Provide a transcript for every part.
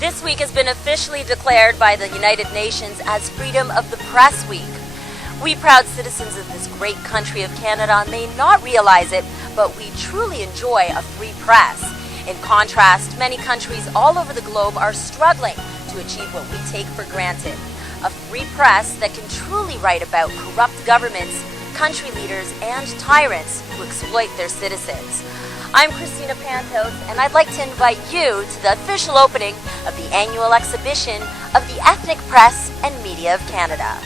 This week has been officially declared by the United Nations as Freedom of the Press Week. We proud citizens of this great country of Canada may not realize it, but we truly enjoy a free press. In contrast, many countries all over the globe are struggling to achieve what we take for granted. A free press that can truly write about corrupt governments, country leaders, and tyrants who exploit their citizens. I'm Christina Pantos, and I'd like to invite you to the official opening of the annual exhibition of the Ethnic Press and Media of Canada.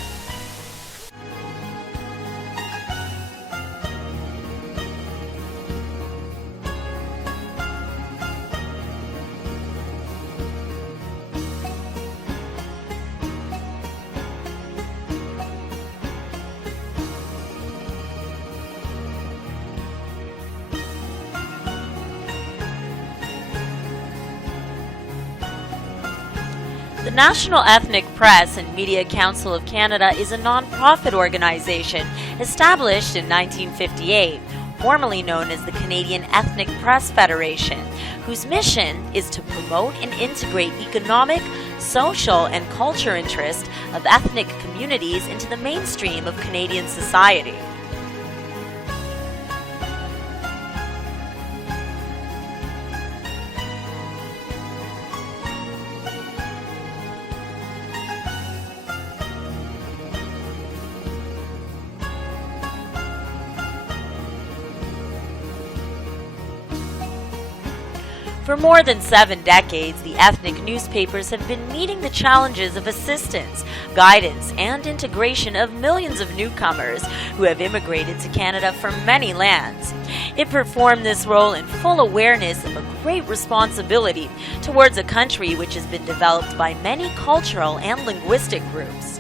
The National Ethnic Press and Media Council of Canada is a non-profit organization established in 1958, formerly known as the Canadian Ethnic Press Federation, whose mission is to promote and integrate economic, social, and culture interests of ethnic communities into the mainstream of Canadian society. For more than 7 decades, the ethnic newspapers have been meeting the challenges of assistance, guidance, and integration of millions of newcomers who have immigrated to Canada from many lands. It performed this role in full awareness of a great responsibility towards a country which has been developed by many cultural and linguistic groups.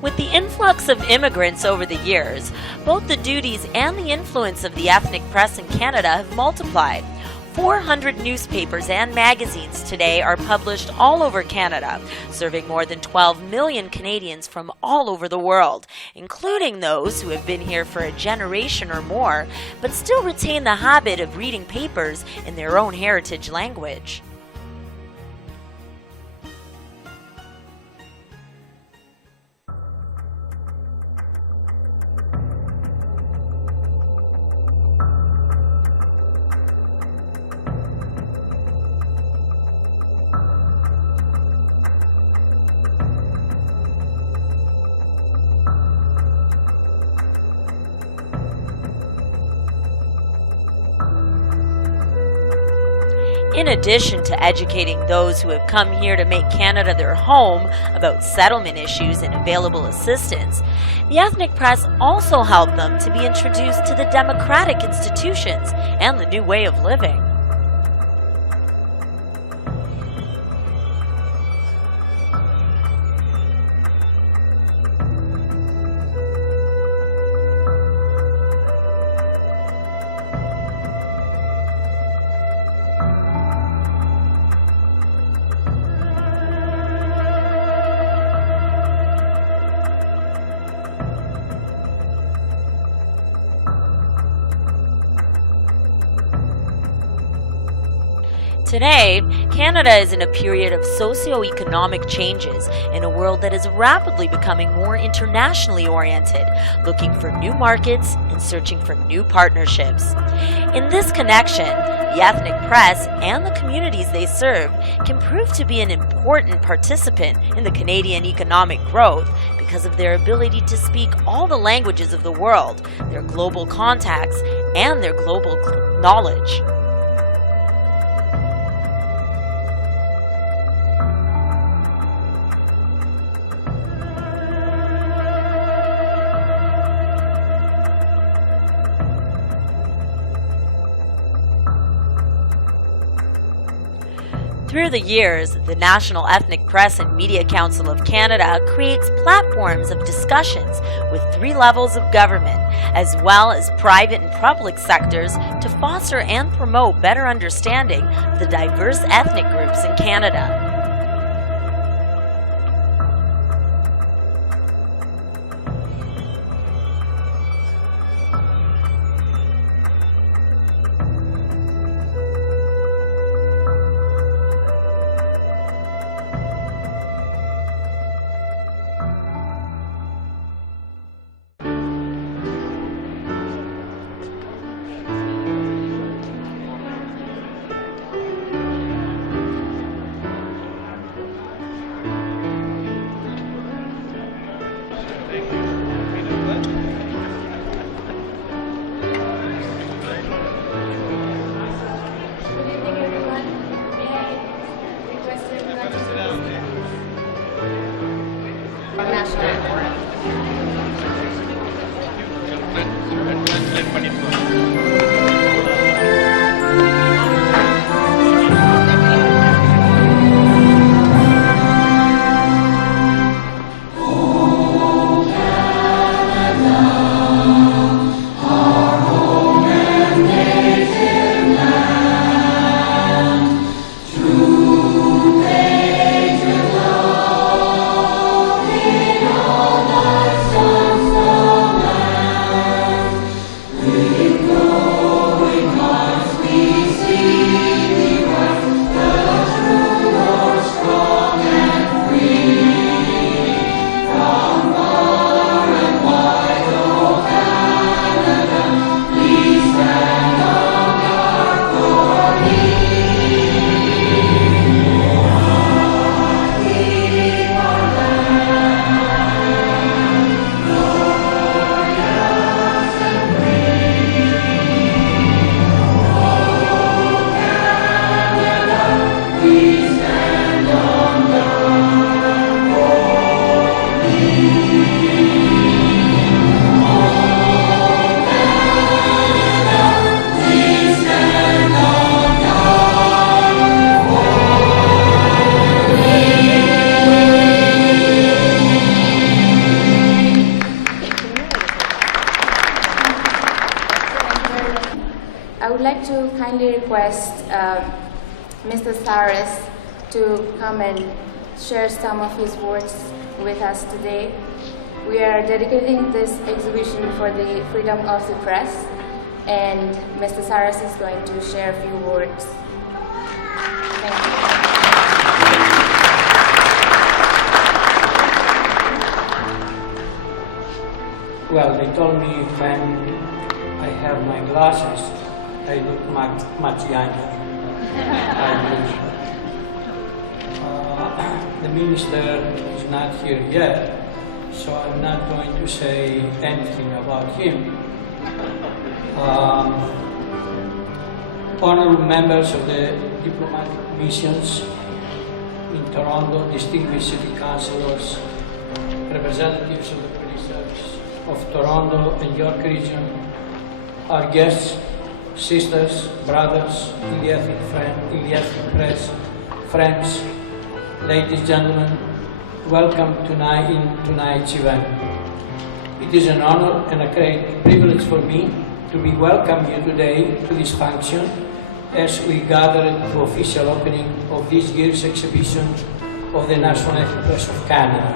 With the influx of immigrants over the years, both the duties and the influence of the ethnic press in Canada have multiplied. 400 newspapers and magazines today are published all over Canada, serving more than 12 million Canadians from all over the world, including those who have been here for a generation or more, but still retain the habit of reading papers in their own heritage language. In addition to educating those who have come here to make Canada their home about settlement issues and available assistance, the ethnic press also helped them to be introduced to the democratic institutions and the new way of living. Today, Canada is in a period of socio-economic changes in a world that is rapidly becoming more internationally oriented, looking for new markets and searching for new partnerships. In this connection, the ethnic press and the communities they serve can prove to be an important participant in the Canadian economic growth because of their ability to speak all the languages of the world, their global contacts, and their global knowledge. Through the years, the National Ethnic Press and Media Council of Canada creates platforms of discussions with 3 levels of government, as well as private and public sectors, to foster and promote better understanding of the diverse ethnic groups in Canada. I would like to kindly request Mr. Cyrus to come and share some of his words with us today. We are dedicating this exhibition for the freedom of the press, and Mr. Cyrus is going to share a few words. Thank you. Well, they told me when I have my glasses, I look much younger. The minister is not here yet, so I'm not going to say anything about him. Honorable members of the diplomatic missions in Toronto, distinguished city councillors, representatives of the police service of Toronto and York region, our guests, sisters, brothers in the ethnic press, friends, ladies, gentlemen, welcome tonight's event. It is an honor and a great privilege for me to be welcome you today to this function as we gather at the official opening of this year's exhibition of the National Ethnic Press of Canada.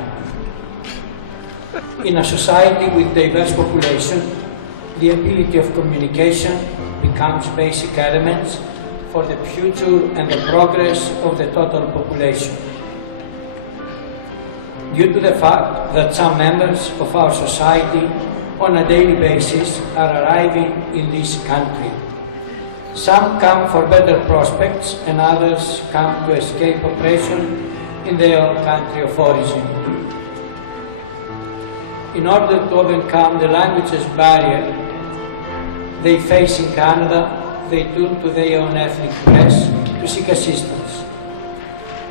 In a society with diverse population, the ability of communication becomes basic elements for the future and the progress of the total population. Due to the fact that some members of our society on a daily basis are arriving in this country. Some come for better prospects and others come to escape oppression in their own country of origin. In order to overcome the languages barrier they face in Canada, they turn to their own ethnic press to seek assistance.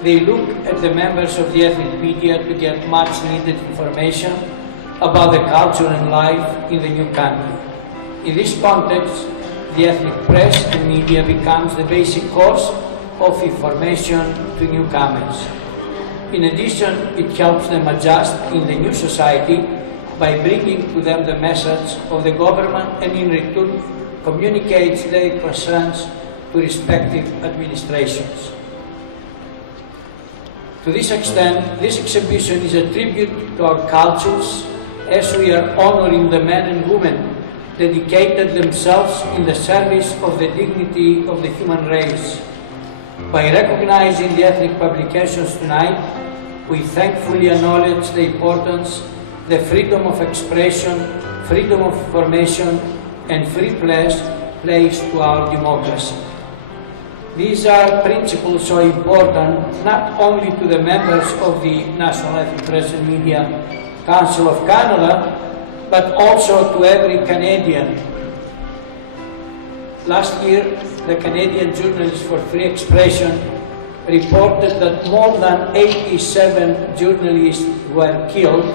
They look at the members of the ethnic media to get much needed information about the culture and life in the new country. In this context, the ethnic press and media becomes the basic cause of information to newcomers. In addition, it helps them adjust in the new society by bringing to them the message of the government and in return communicates their concerns to respective administrations. To this extent, this exhibition is a tribute to our cultures as we are honoring the men and women dedicated themselves in the service of the dignity of the human race. By recognizing the ethnic publications tonight, we thankfully acknowledge the importance, the freedom of expression, freedom of information, and free place to our democracy. These are principles so important not only to the members of the National Ethnic Press and Media Council of Canada, but also to every Canadian. Last year, the Canadian Journalists for Free Expression reported that more than 87 journalists were killed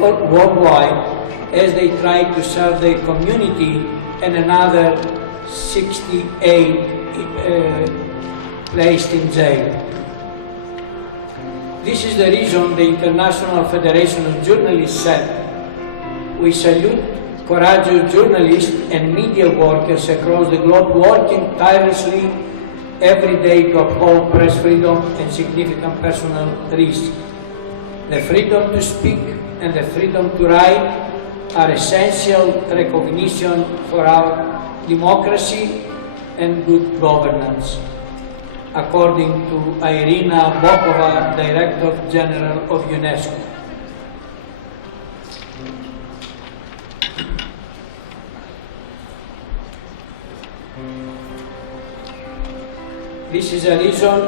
worldwide as they tried to serve their community, and another 68 placed in jail. This is the reason the International Federation of Journalists said, "We salute courageous journalists and media workers across the globe working tirelessly every day to uphold press freedom and significant personal risk. The freedom to speak and the freedom to write are essential recognition for our democracy and good governance," according to Irina Bokova, Director General of UNESCO. This is a reason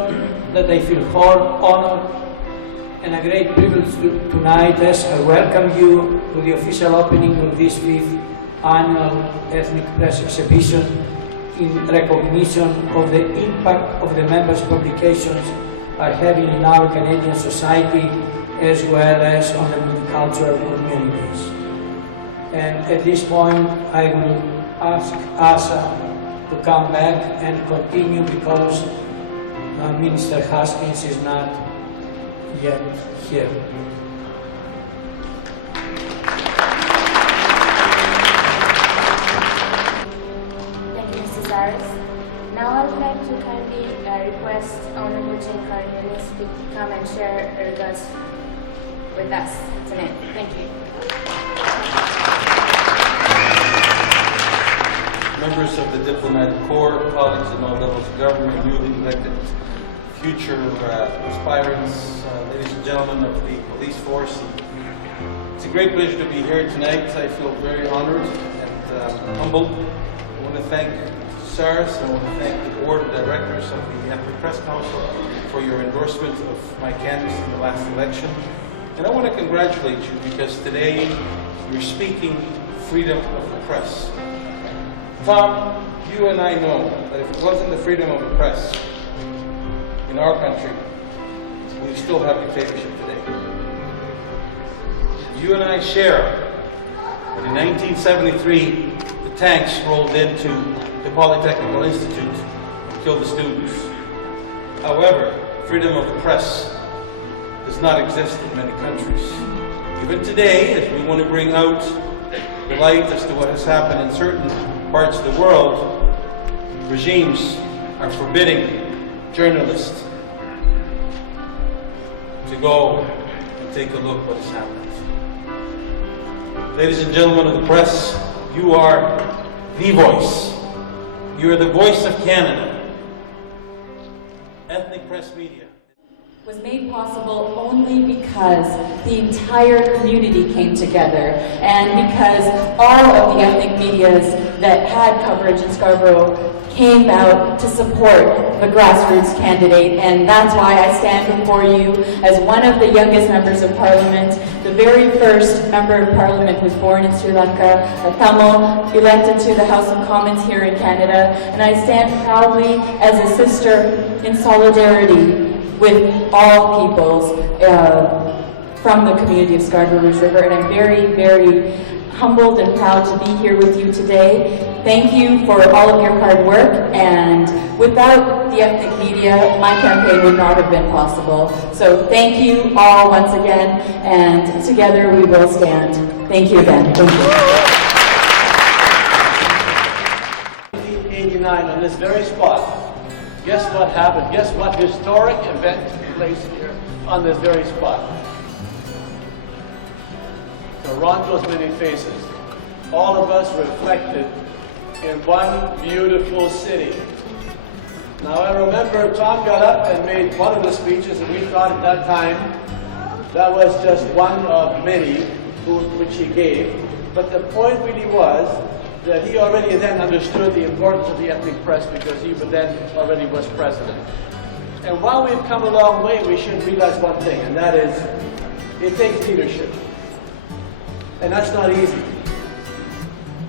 that I feel honored and a great privilege tonight as I welcome you to the official opening of this 5th annual Ethnic Press Exhibition in recognition of the impact of the members' publications are having in our Canadian society as well as on the multicultural communities. And at this point, I will ask Asa to come back and continue because Minister Haskins is not yet here. Now I would like to kindly request Honorable Jane Cornelius to come and share her regards with us tonight. Thank you. Members of the Diplomatic Corps, colleagues in all levels of government, newly elected future aspirants, ladies and gentlemen of the police force. It's a great pleasure to be here tonight. I feel very honored and humbled. I want to thank SARS. I want to thank the Board of Directors of the Ethnic Press Council for your endorsement of my candidacy in the last election. And I want to congratulate you because today you're speaking freedom of the press. Tom, you and I know that if it wasn't the freedom of the press in our country, we still have dictatorship today. You and I share that in 1973, the tanks rolled into the Polytechnical Institute and killed the students. However, freedom of the press does not exist in many countries. Even today, as we want to bring out the light as to what has happened in certain parts of the world, regimes are forbidding journalists to go and take a look what has happened. Ladies and gentlemen of the press, you are the voice. You are the voice of Canada. Ethnic Press Media was made possible only because the entire community came together and because all of the ethnic medias that had coverage in Scarborough came out to support the grassroots candidate, and that's why I stand before you as one of the youngest members of Parliament, the very first member of Parliament who was born in Sri Lanka, a Tamil, elected to the House of Commons here in Canada, and I stand proudly as a sister in solidarity with all peoples from the community of Scarborough Rouge River, and I'm very, very humbled and proud to be here with you today. Thank you for all of your hard work, and without the ethnic media, my campaign would not have been possible. So thank you all once again, and together we will stand. Thank you again. Thank you. 1989, on this very spot, guess what happened? Guess what historic event took place here on this very spot? Toronto's many faces, all of us reflected in one beautiful city. Now I remember Tom got up and made one of the speeches, and we thought at that time that was just one of many which he gave. But the point really was that he already then understood the importance of the ethnic press, because he then already was president. And while we've come a long way, we should realize one thing, and that is, it takes leadership. And that's not easy.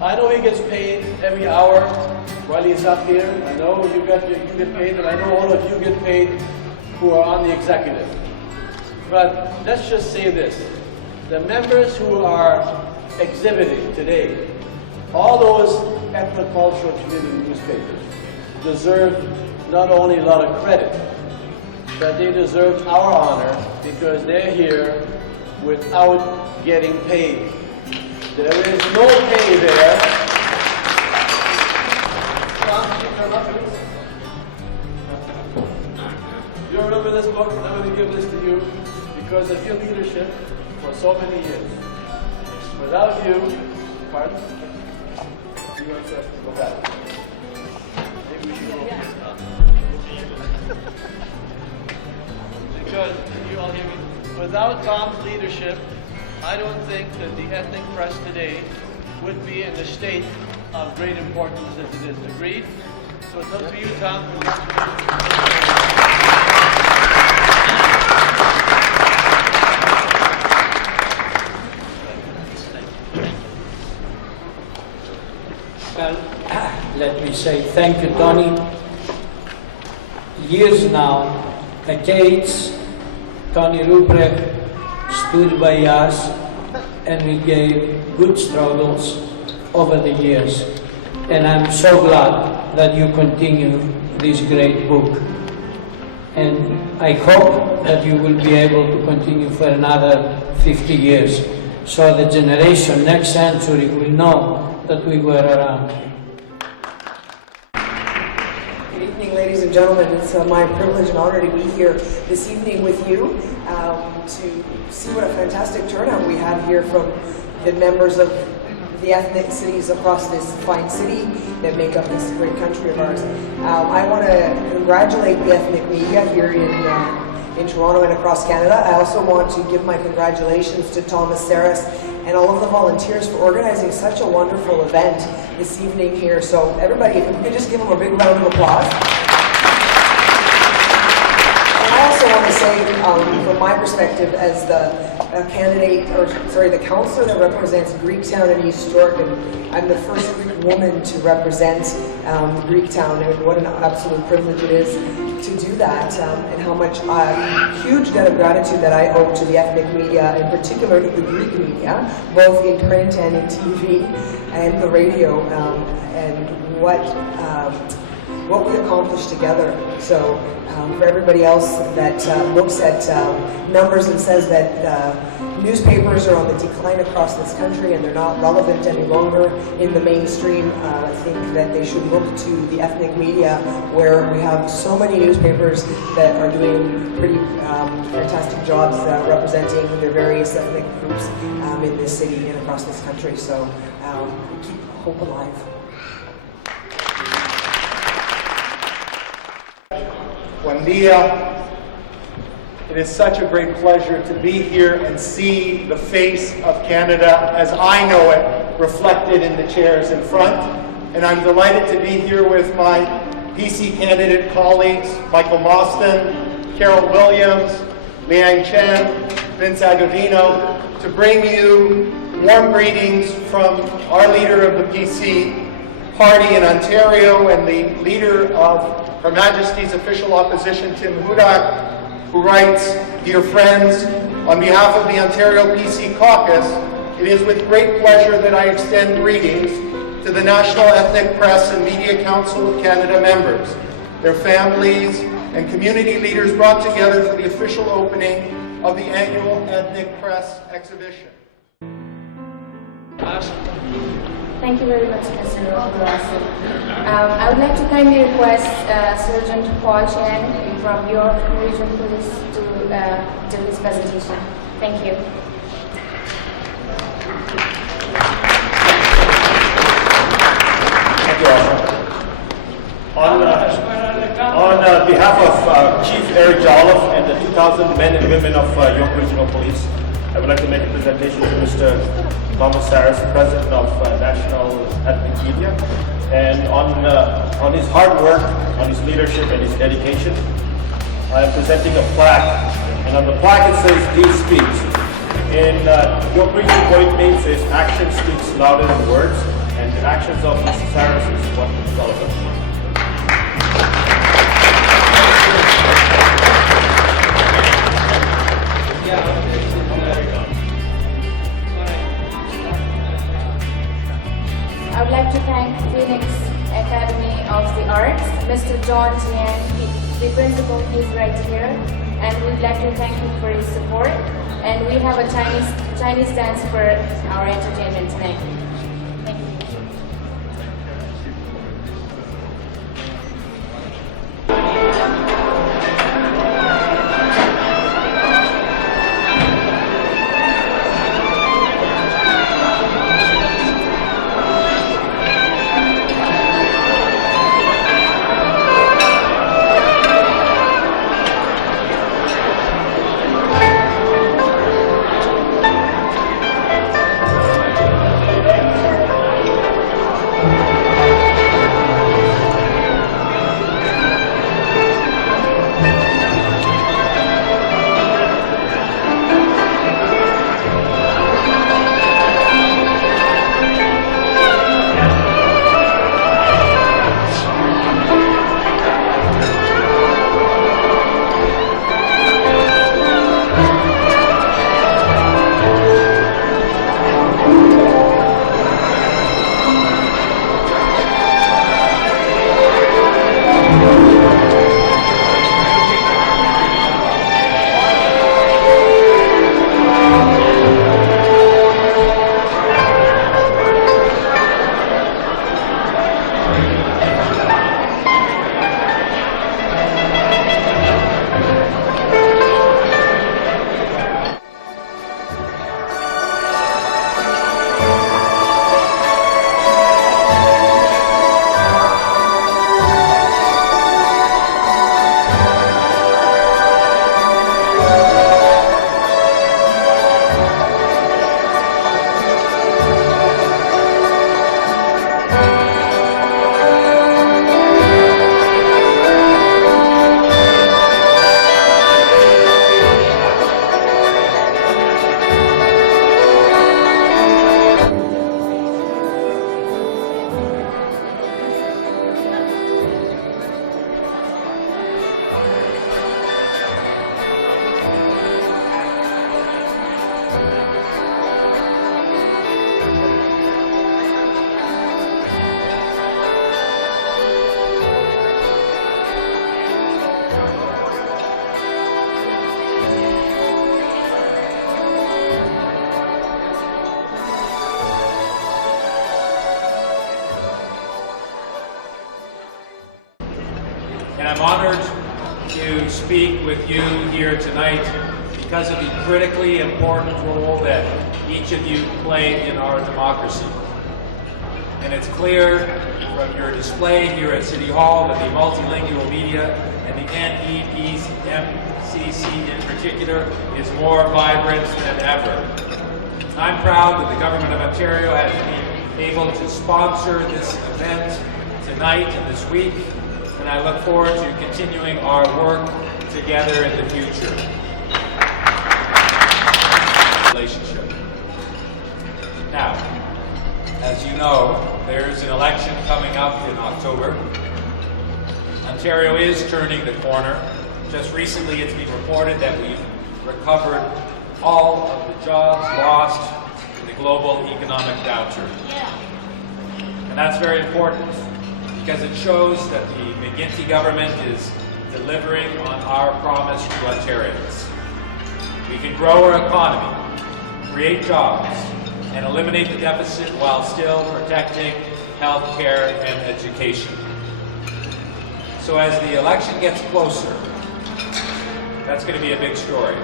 I know he gets paid every hour while he's up here. I know you get paid, and I know all of you get paid who are on the executive. But let's just say this. The members who are exhibiting today, all those ethnocultural community newspapers, deserve not only a lot of credit, but they deserve our honor, because they're here without getting paid. There is no pay there. You remember this book? I'm going to give this to you because of your leadership for so many years. Without you, pardon? You want to go back? Maybe we should go back. Because, you all hear me? Without Tom's leadership, I don't think that the ethnic press today would be in the state of great importance as it is. Agreed? So it's up to you, Tom. Well, let me say thank you, Tony. Years now, decades, Tony Ruprecht stood by us, and we gave good struggles over the years. And I'm so glad that you continue this great book. And I hope that you will be able to continue for another 50 years, so the generation next century will know that we were around. Good evening, ladies and gentlemen. It's my privilege and honor to be here this evening with you to see what a fantastic turnout we have here from the members of the ethnic cities across this fine city that make up this great country of ours. I want to congratulate the ethnic media here in Toronto and across Canada. I also want to give my congratulations to Thomas Saras and all of the volunteers for organizing such a wonderful event this evening here. So everybody, if you could just give them a big round of applause. And I also want to say, from my perspective, as the the councillor that represents Greektown and East York, and I'm the first Greek woman to represent Greektown, and what an absolute privilege it is to do that, and how much huge debt of gratitude that I owe to the ethnic media, in particular the Greek media, both in print and in TV and the radio, and what we accomplished together. So for everybody else that looks at numbers and says that newspapers are on the decline across this country and they're not relevant any longer in the mainstream, I think that they should look to the ethnic media, where we have so many newspapers that are doing pretty fantastic jobs representing their various ethnic groups in this city and across this country. So keep hope alive. Buen dia. It is such a great pleasure to be here and see the face of Canada as I know it reflected in the chairs in front. And I'm delighted to be here with my PC candidate colleagues, Michael Mostyn, Carol Williams, Liang Chen, Vince Agudino, to bring you warm greetings from our leader of the PC party in Ontario and the leader of Her Majesty's official opposition, Tim Hudak, who writes, "Dear friends, on behalf of the Ontario PC caucus, it is with great pleasure that I extend greetings to the National Ethnic Press and Media Council of Canada members, their families, and community leaders brought together for the official opening of the annual Ethnic Press exhibition. Thank you very much, Mr. Rossi. I would like to kindly request Sergeant Paul Chen from York Region Police to do his presentation. Thank you. Thank you, On behalf of Chief Eric Jolliffe and the 2,000 men and women of York Regional Police, I would like to make a presentation to Mr. Thomas Saris, President of National Ethnic Media, and on his hard work, on his leadership and his dedication. I am presenting a plaque, and on the plaque it says, "Deed speaks." In York Region, what it means is action speaks louder than words, and the actions of Mr. Saris is what it's all about. I would like to thank Phoenix Academy of the Arts, Mr. John Tian, the principal, he's right here, and we'd like to thank him for his support. And we have a Chinese dance for our entertainment tonight. Thank you. And I'm honored to speak with you here tonight because of the critically important role that each of you play in our democracy. And it's clear from your display here at City Hall that the multilingual media and the NEPCC in particular is more vibrant than ever. I'm proud that the Government of Ontario has been able to sponsor this event tonight and this week, and I look forward to continuing our work together in the future. Relationship. Now, as you know, there's an election coming up in October. Ontario is turning the corner. Just recently it's been reported that we've recovered all of the jobs lost in the global economic downturn. And that's very important because it shows that the McGuinty government is delivering on our promise to Ontarians. We can grow our economy, create jobs, and eliminate the deficit while still protecting health care and education. So as the election gets closer, that's going to be a big story.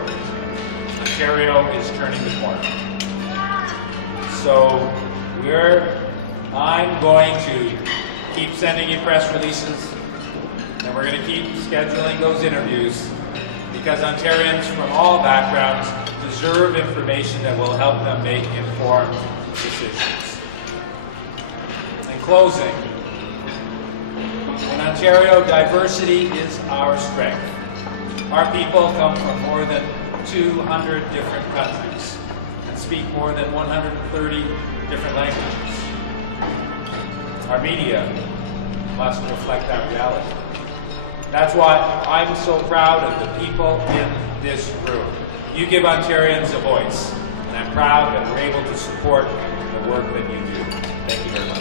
Ontario is turning the corner. So I'm going to keep sending you press releases, and we're going to keep scheduling those interviews because Ontarians from all backgrounds deserve information that will help them make informed decisions. In closing, in Ontario, diversity is our strength. Our people come from more than 200 different countries and speak more than 130 different languages. Our media must reflect that reality. That's why I'm so proud of the people in this room. You give Ontarians a voice, and I'm proud that we're able to support the work that you do. Thank you very much.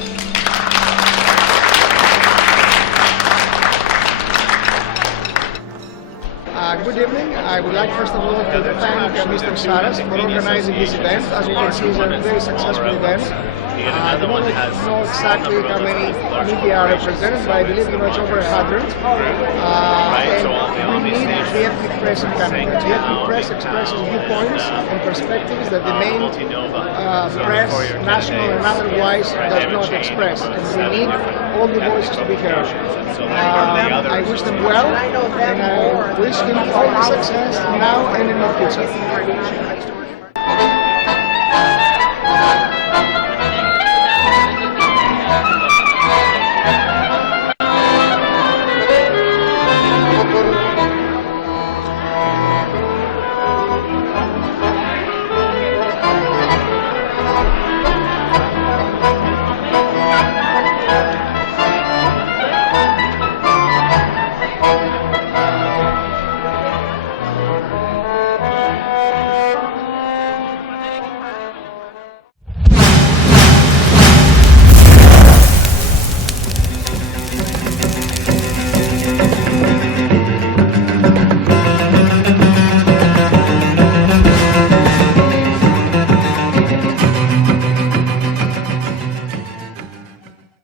Good evening. I would like first of all to thank Mr. Saras for organizing this event. As you can see, it's a very successful event. I don't know exactly how many media are represented, but I believe it's over 100. And we need the ethnic press in Canada. The ethnic press expresses viewpoints and perspectives that the main press, national and otherwise, does not express. And we need all the voices to be heard. I wish them well, and I wish them all the success now and in the future.